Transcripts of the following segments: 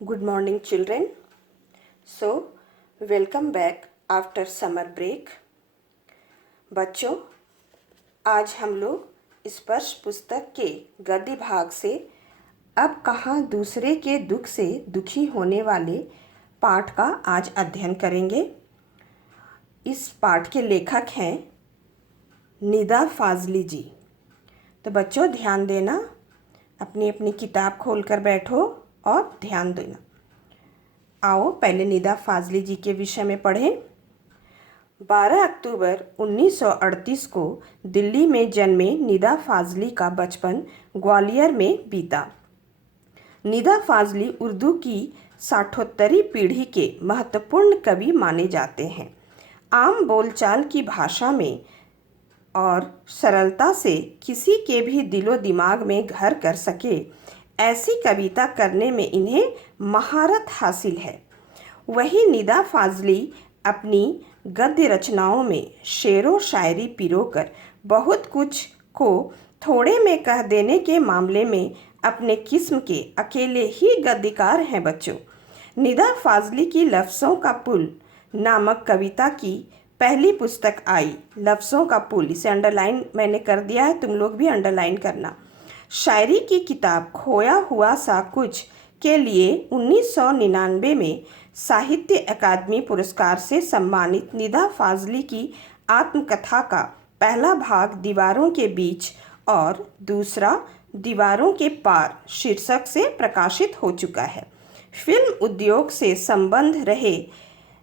Good morning, children. So, welcome back after summer break. बच्चों, आज हम लोग स्पर्श पुस्तक के गद्य भाग से अब कहाँ दूसरे के दुख से दुखी होने वाले पाठ का आज अध्ययन करेंगे। इस पाठ के लेखक हैं निदा फाजली जी। तो बच्चों ध्यान देना, अपनी अपनी किताब खोलकर बैठो और ध्यान देना। आओ पहले निदा फाजली जी के विषय में पढ़ें। 12 अक्टूबर 1938 को दिल्ली में जन्मे निदा फाजली का बचपन ग्वालियर में बीता। निदा फाजली उर्दू की 60वीं पीढ़ी के महत्वपूर्ण कवि माने जाते हैं। आम बोलचाल की भाषा में और सरलता से किसी के भी दिलो दिमाग में घर कर सके ऐसी कविता करने में इन्हें महारत हासिल है। वही निदा फाजली अपनी गद्य रचनाओं में शेरो शायरी पिरोकर बहुत कुछ को थोड़े में कह देने के मामले में अपने किस्म के अकेले ही गद्यकार हैं। बच्चों, निदा फाजली की लफ्ज़ों का पुल नामक कविता की पहली पुस्तक आई। लफ्ज़ों का पुल, इसे अंडरलाइन मैंने कर दिया है, तुम लोग भी अंडरलाइन करना। शायरी की किताब खोया हुआ सा कुछ के लिए 1999 में साहित्य अकादमी पुरस्कार से सम्मानित निदा फाजली की आत्मकथा का पहला भाग दीवारों के बीच और दूसरा दीवारों के पार शीर्षक से प्रकाशित हो चुका है। फिल्म उद्योग से संबंध रहे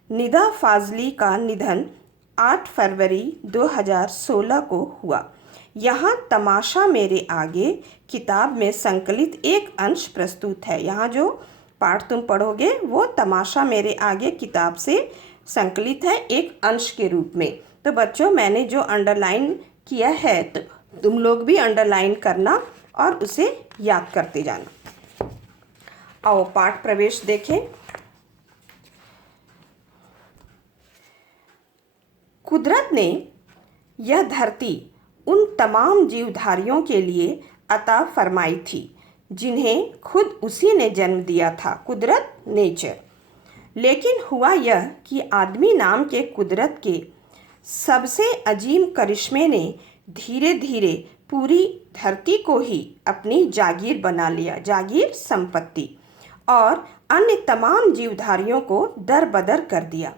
निदा फाजली का निधन 8 फरवरी 2016 को हुआ। यहाँ तमाशा मेरे आगे किताब में संकलित एक अंश प्रस्तुत है। यहाँ जो पाठ तुम पढ़ोगे वो तमाशा मेरे आगे किताब से संकलित है एक अंश के रूप में। तो बच्चों, मैंने जो अंडरलाइन किया है तो तुम लोग भी अंडरलाइन करना और उसे याद करते जाना। आओ पाठ प्रवेश देखें। कुदरत ने यह धरती उन तमाम जीवधारियों के लिए अता फरमाई थी जिन्हें खुद उसी ने जन्म दिया था, कुदरत, नेचर। लेकिन हुआ यह कि आदमी नाम के कुदरत के सबसे अजीम करिश्मे ने धीरे धीरे पूरी धरती को ही अपनी जागीर बना लिया, जागीर संपत्ति, और अन्य तमाम जीवधारियों को दरबदर कर दिया।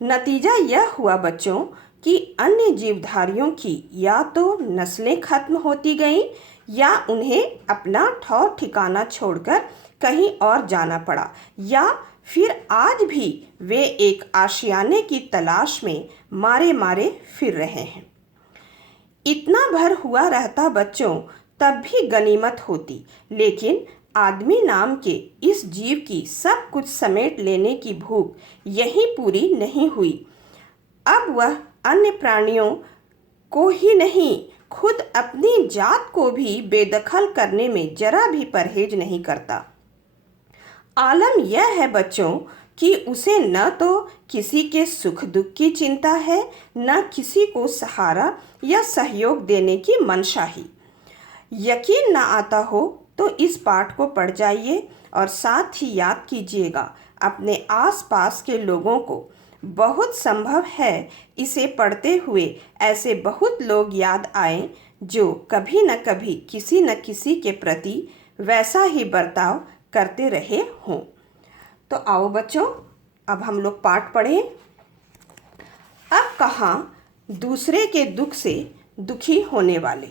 नतीजा यह हुआ बच्चों कि अन्य जीवधारियों की या तो नस्लें खत्म होती गईं या उन्हें अपना ठौर ठिकाना छोड़कर कहीं और जाना पड़ा, या फिर आज भी वे एक आशियाने की तलाश में मारे मारे फिर रहे हैं। इतना भर हुआ रहता बच्चों तब भी गनीमत होती, लेकिन आदमी नाम के इस जीव की सब कुछ समेट लेने की भूख यहीं पूरी नहीं हुई। अब वह अन्य प्राणियों को ही नहीं, खुद अपनी जात को भी बेदखल करने में जरा भी परहेज नहीं करता। आलम यह है बच्चों कि उसे न तो किसी के सुख दुख की चिंता है, न किसी को सहारा या सहयोग देने की मंशा ही। यकीन न आता हो तो इस पाठ को पढ़ जाइए और साथ ही याद कीजिएगा अपने आसपास के लोगों को। बहुत संभव है इसे पढ़ते हुए ऐसे बहुत लोग याद आए जो कभी न कभी किसी न किसी के प्रति वैसा ही बर्ताव करते रहे हों। तो आओ बच्चों, अब हम लोग पाठ पढ़ें। अब कहाँ दूसरे के दुख से दुखी होने वाले।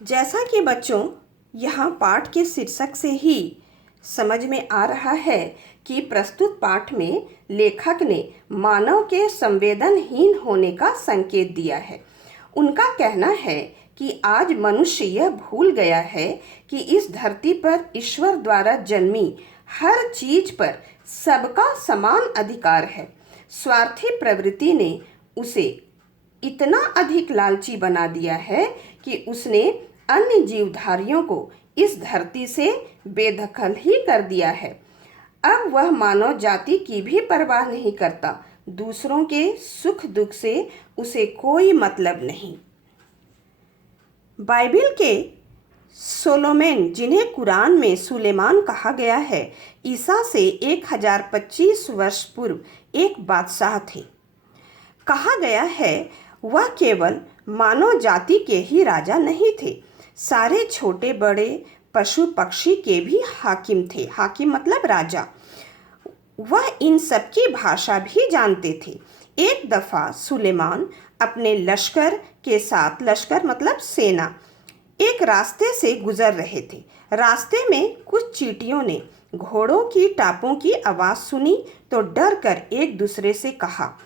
जैसा कि बच्चों यहाँ पाठ के शीर्षक से ही समझ में आ रहा है कि प्रस्तुत पाठ में लेखक ने मानव के संवेदनहीन होने का संकेत दिया है। उनका कहना है कि आज मनुष्य यह भूल गया है कि इस धरती पर ईश्वर द्वारा जन्मी हर चीज पर सबका समान अधिकार है। स्वार्थी प्रवृत्ति ने उसे इतना अधिक लालची बना दिया है कि उसने अन्य जीवधारियों को इस धरती से बेदखल ही कर दिया है। अब वह मानव जाति की भी परवाह नहीं करता। दूसरों के सुख दुख से उसे कोई मतलब नहीं। बाइबिल के सोलोमन, जिन्हें कुरान में सुलेमान कहा गया है, ईसा से 1025 वर्ष पूर्व एक बादशाह थे। कहा गया है वह केवल मानव जाति के ही राजा नहीं थे, सारे छोटे बड़े पशु पक्षी के भी हाकिम थे। हाकिम मतलब राजा। वह इन सब की भाषा भी जानते थे। एक दफ़ा सुलेमान अपने लश्कर के साथ, लश्कर मतलब सेना, एक रास्ते से गुजर रहे थे। रास्ते में कुछ चींटियों ने घोड़ों की टापों की आवाज़ सुनी तो डर कर एक दूसरे से कहा,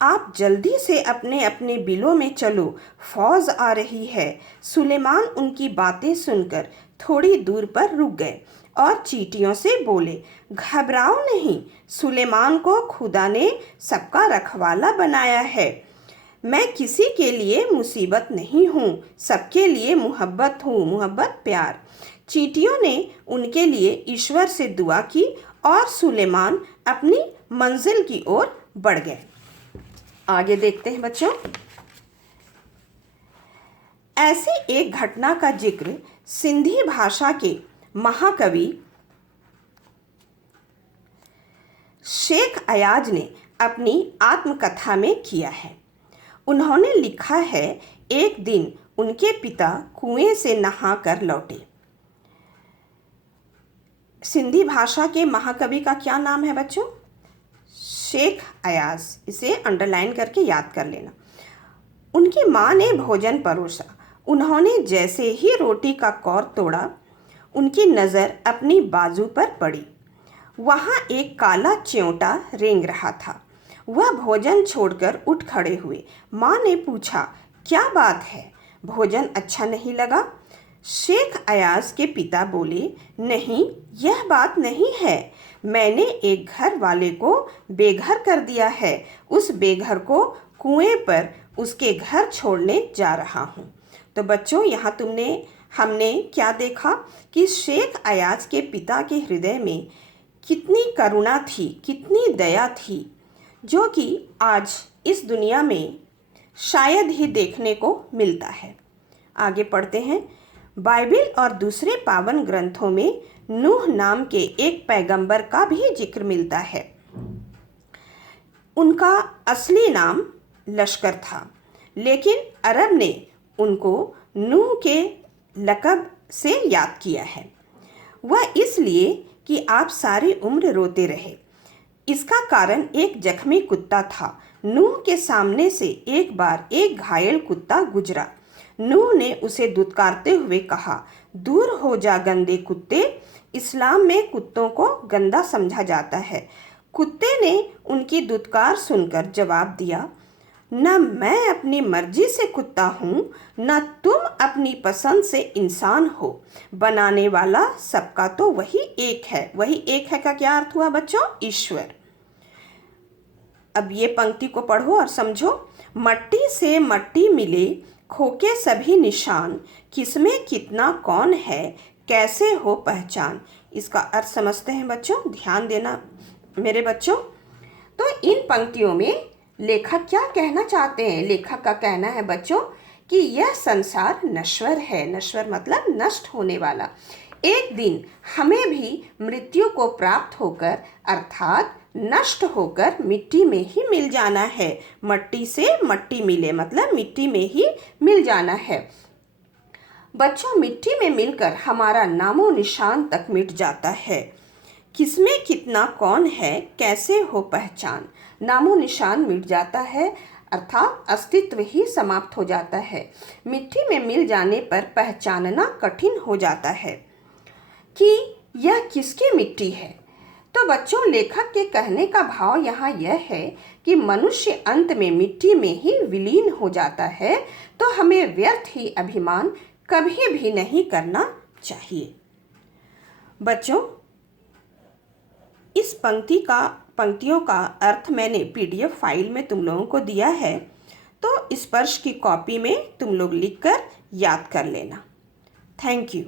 आप जल्दी से अपने अपने बिलों में चलो, फौज आ रही है। सुलेमान उनकी बातें सुनकर थोड़ी दूर पर रुक गए और चींटियों से बोले, घबराओ नहीं, सुलेमान को खुदा ने सबका रखवाला बनाया है। मैं किसी के लिए मुसीबत नहीं हूँ, सबके लिए मोहब्बत हूँ, मोहब्बत प्यार। चींटियों ने उनके लिए ईश्वर से दुआ की और सुलेमान अपनी मंजिल की ओर बढ़ गए। आगे देखते हैं बच्चों। ऐसी एक घटना का जिक्र सिंधी भाषा के महाकवि शेख अयाज ने अपनी आत्मकथा में किया है। उन्होंने लिखा है, एक दिन उनके पिता कुएं से नहा कर लौटे। सिंधी भाषा के महाकवि का क्या नाम है बच्चों? शेख अयाज। इसे अंडरलाइन करके याद कर लेना। उनकी माँ ने भोजन परोसा। उन्होंने जैसे ही रोटी का कौर तोड़ा, उनकी नज़र अपनी बाजू पर पड़ी। वहाँ एक काला च्योंटा रेंग रहा था। वह भोजन छोड़कर उठ खड़े हुए। माँ ने पूछा, क्या बात है, भोजन अच्छा नहीं लगा? शेख अयाज के पिता बोले, नहीं, यह बात नहीं है, मैंने एक घर वाले को बेघर कर दिया है। उस बेघर को कुएं पर उसके घर छोड़ने जा रहा हूँ। तो बच्चों, यहाँ हमने क्या देखा कि शेख अयाज के पिता के हृदय में कितनी करुणा थी, कितनी दया थी, जो कि आज इस दुनिया में शायद ही देखने को मिलता है। आगे पढ़ते हैं। बाइबिल और दूसरे पावन ग्रंथों में नूह नाम के एक पैगंबर का भी जिक्र मिलता है। उनका असली नाम लश्कर था, लेकिन अरब ने उनको नूह के लक़ब से याद किया है। वह इसलिए कि आप सारी उम्र रोते रहे। इसका कारण एक जख्मी कुत्ता था। नूह के सामने से एक बार एक घायल कुत्ता गुजरा। नूह ने उसे दुत्कारते हुए कहा, दूर हो जा गंदे कुत्ते। इस्लाम में कुत्तों को गंदा समझा जाता है। कुत्ते ने उनकी दुत्कार सुनकर जवाब दिया, न मैं अपनी मर्जी से कुत्ता हूँ, न तुम अपनी पसंद से इंसान हो। बनाने वाला सबका तो वही एक है। वही एक है का क्या अर्थ हुआ बच्चों? ईश्वर। अब ये पंक्ति को पढ़ो और समझो। मट्टी से मट्टी मिले, खोके सभी निशान, किसमें कितना कौन है, कैसे हो पहचान। इसका अर्थ समझते हैं बच्चों, ध्यान देना मेरे बच्चों। तो इन पंक्तियों में लेखक क्या कहना चाहते हैं? लेखक का कहना है बच्चों कि यह संसार नश्वर है। नश्वर मतलब नष्ट होने वाला। एक दिन हमें भी मृत्यु को प्राप्त होकर, अर्थात नष्ट होकर मिट्टी में ही मिल जाना है। मट्टी से मट्टी मिले मतलब मिट्टी में ही मिल जाना है। बच्चों, मिट्टी में मिलकर हमारा नामो निशान तक मिट जाता है। किसमें कितना कौन है, कैसे हो पहचान। नामो निशान मिट जाता है, अर्थात अस्तित्व ही समाप्त हो जाता है। मिट्टी में मिल जाने पर पहचानना कठिन हो जाता है कि यह किसकी मिट्टी है। तो बच्चों, लेखक के कहने का भाव यहाँ यह है कि मनुष्य अंत में मिट्टी में ही विलीन हो जाता है, तो हमें व्यर्थ ही अभिमान कभी भी नहीं करना चाहिए। बच्चों, इस पंक्तियों का अर्थ मैंने PDF फाइल में तुम लोगों को दिया है, तो स्पर्श की कॉपी में तुम लोग लिखकर याद कर लेना। Thank you.